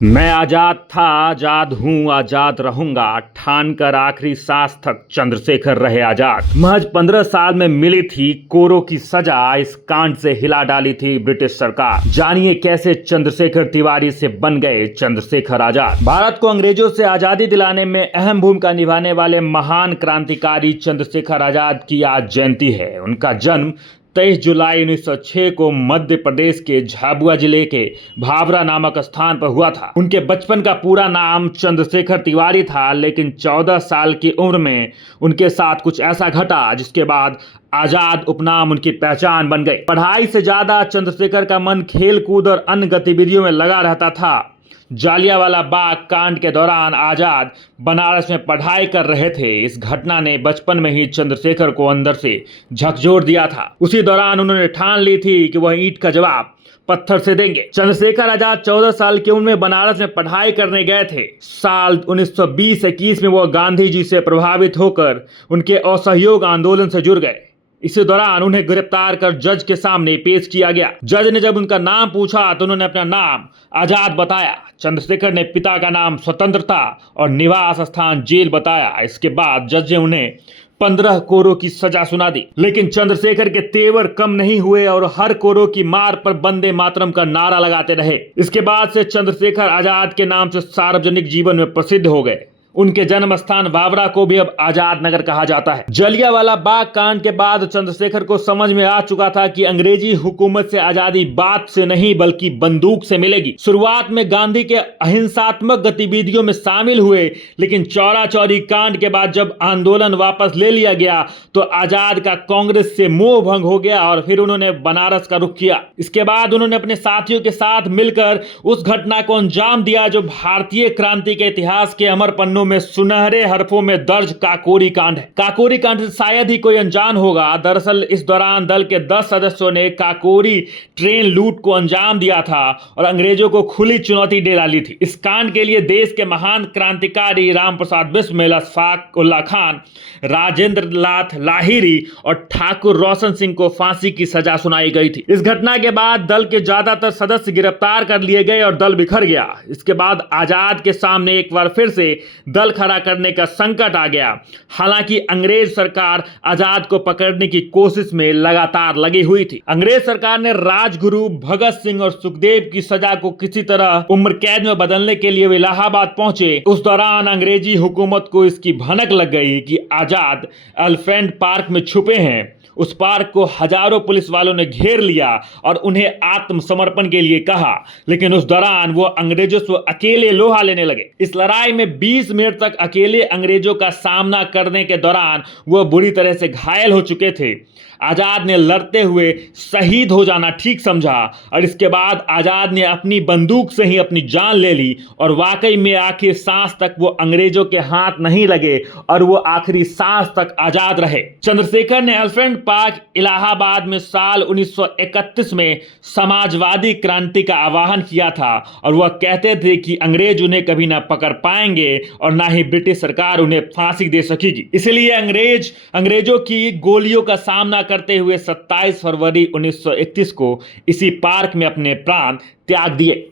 मैं आजाद था, आजाद हूं, आजाद रहूंगा, ठान कर आखिरी सांस तक चंद्रशेखर रहे आजाद। महज 15 साल में मिली थी कोरों की सजा, इस कांड से हिला डाली थी ब्रिटिश सरकार। जानिए कैसे चंद्रशेखर तिवारी से बन गए चंद्रशेखर आजाद। भारत को अंग्रेजों से आजादी दिलाने में अहम भूमिका निभाने वाले महान क्रांतिकारी चंद्रशेखर आजाद की आज जयंती है। उनका जन्म 23 जुलाई 1906 को मध्य प्रदेश के झाबुआ जिले के भावरा नामक स्थान पर हुआ था। उनके बचपन का पूरा नाम चंद्रशेखर तिवारी था, लेकिन 14 साल की उम्र में उनके साथ कुछ ऐसा घटा जिसके बाद आजाद उपनाम उनकी पहचान बन गई। पढ़ाई से ज्यादा चंद्रशेखर का मन खेल कूद और अन्य गतिविधियों में लगा रहता था। जालियांवाला बाग कांड के दौरान आजाद बनारस में पढ़ाई कर रहे थे। इस घटना ने बचपन में ही चंद्रशेखर को अंदर से झकझोर दिया था। उसी दौरान उन्होंने ठान ली थी कि वह ईंट का जवाब पत्थर से देंगे। चंद्रशेखर आजाद 14 साल की उम्र में बनारस में पढ़ाई करने गए थे। साल 1920-21 में वह गांधी जी से प्रभावित होकर उनके असहयोग आंदोलन से जुड़ गए। इसी दौरान उन्हें गिरफ्तार कर जज के सामने पेश किया गया। जज ने जब उनका नाम पूछा तो उन्होंने अपना नाम आजाद बताया। चंद्रशेखर ने पिता का नाम स्वतंत्रता और निवास स्थान जेल बताया। इसके बाद जज ने उन्हें 15 कोरों की सजा सुना दी, लेकिन चंद्रशेखर के तेवर कम नहीं हुए और हर कोरों की मार पर वंदे मातरम का नारा लगाते रहे। इसके बाद से चंद्रशेखर आजाद के नाम से सार्वजनिक जीवन में प्रसिद्ध हो गए। उनके जन्म स्थान बावरा को भी अब आजाद नगर कहा जाता है। जलियांवाला बाग कांड के बाद चंद्रशेखर को समझ में आ चुका था कि अंग्रेजी हुकूमत से आजादी बात से नहीं बल्कि बंदूक से मिलेगी। शुरुआत में गांधी के अहिंसात्मक गतिविधियों में शामिल हुए, लेकिन चौरा चौरी कांड के बाद जब आंदोलन वापस ले लिया गया तो आजाद का कांग्रेस से मोह भंग हो गया और फिर उन्होंने बनारस का रुख किया। इसके बाद उन्होंने अपने साथियों के साथ मिलकर उस घटना को अंजाम दिया जो भारतीय क्रांति के इतिहास के अमर पन्नों में सुनहरे हरफों में दर्ज काकोरी कांड है। काकोरी कांड से शायद ही कोई अनजान होगा। दरअसल इस दौरान दल के 10 सदस्यों ने काकोरी ट्रेन लूट को अंजाम दिया था और अंग्रेजों को खुली चुनौती दे डाली थी। इस कांड के लिए देश के महान क्रांतिकारी राम प्रसाद बिस्मिल, अशफाक उल्लाह खान, राजेंद्र नाथ लाहिरी और ठाकुर रोशन सिंह को फांसी की सजा सुनाई गई थी। इस घटना के बाद दल के ज्यादातर सदस्य गिरफ्तार कर लिए गए और दल बिखर गया। इसके बाद आजाद के सामने एक बार फिर से दल खड़ा करने का संकट आ गया। हालांकि अंग्रेज सरकार आजाद को पकड़ने की कोशिश में लगातार लगी हुई थी। अंग्रेज सरकार ने राजगुरु भगत सिंह और सुखदेव की सजा को किसी तरह उम्र कैद में बदलने के लिए इलाहाबाद पहुंचे। उस दौरान अंग्रेजी हुकूमत को इसकी भनक लग गई कि आजाद एलिफेंट पार्क में छुपे हैं। उस पार्क को हजारों पुलिस वालों ने घेर लिया और उन्हें आत्मसमर्पण के लिए कहा, लेकिन उस दौरान वो अंग्रेजों से अकेले लोहा लेने लगे। इस लड़ाई में 20 मिनट तक अकेले अंग्रेजों का सामना करने के दौरान वो बुरी तरह से घायल हो चुके थे। आजाद ने लड़ते हुए शहीद हो जाना ठीक समझा और इसके बाद आजाद ने अपनी बंदूक से ही अपनी जान ले ली और वाकई में आखिरी सांस तक वो अंग्रेजों के हाथ नहीं लगे और वो आखिरी सांस तक आजाद रहे। चंद्रशेखर ने एलिफेंट पार्क इलाहाबाद में साल 1931 में समाजवादी क्रांति का आह्वान किया था और वह कहते थे कि अंग्रेज उन्हें कभी ना पकड़ पाएंगे और ना ही ब्रिटिश सरकार उन्हें फांसी दे सकेगी। इसलिए अंग्रेजों की गोलियों का सामना करते हुए 27 फरवरी 1931 को इसी पार्क में अपने प्राण त्याग दिए।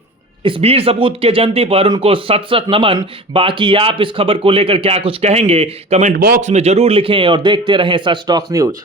इस वीर सपूत के जयंती पर उनको सत नमन। बाकी आप इस खबर को लेकर क्या कुछ कहेंगे, कमेंट बॉक्स में जरूर लिखें और देखते रहें सच टॉक्स न्यूज।